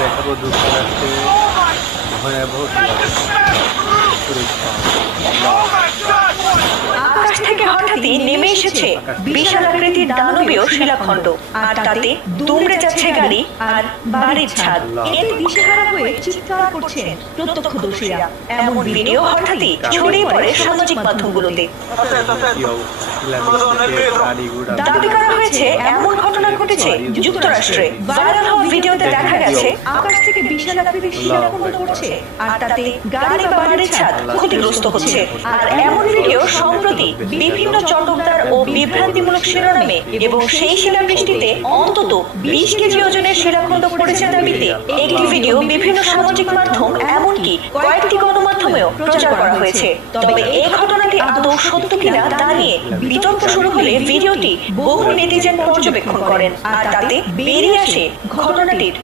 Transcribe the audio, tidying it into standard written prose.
দেখাবো যুক্তরাষ্ট্রে ভয়াবহ আকাশ থেকে হঠাৎই নেমে এসেছে বিশাল আকৃতির দানবীয় শিলাখণ্ড, আর তাতে দুমড়ে যাচ্ছে গাড়ি আর বাড়ির ছাদ। এতে দিশেহারা হয়ে চিৎকার করছেন প্রত্যক্ষদর্শীরা। এমন ভিডিও হঠাৎই ছড়িয়ে পড়ে সামাজিক মাধ্যমগুলোতে। দাবি করা হয়েছে এমন ঘটনা ঘটেছে যুক্তরাষ্ট্রে। ভাইরাল হওয়া ভিডিওতে দেখা গেছে আকাশ থেকে বিশাল আকৃতির শিলাখণ্ড পড়ছে, আর তাতে গাড়ি বা বাড়ির ছাদ ক্ষতিগ্রস্ত হচ্ছে। আর এমন ভিডিও সম্প্রতি বিভিন্ন চটকদার ও বিভ্রান্তিমূলক শিরোনামে এবং সেই শিলাবৃষ্টিতে অন্তত 20 কেজি ওজনের শিলাখণ্ড পড়েছে দাবিতে একটি ভিডিও বিভিন্ন সামাজিক মাধ্যম এমনকি কয়েকটি গণমাধ্যমেও প্রচার করা হয়েছে। তবে এই ঘটনাটি আদৌ সত্য কিনা তা নিয়ে বিতর্ক শুরু হলে ভিডিওটি বহু নেটিজেন পর্যবেক্ষণ করেন, আর তাতে বেরিয়ে আসে ঘটনাটির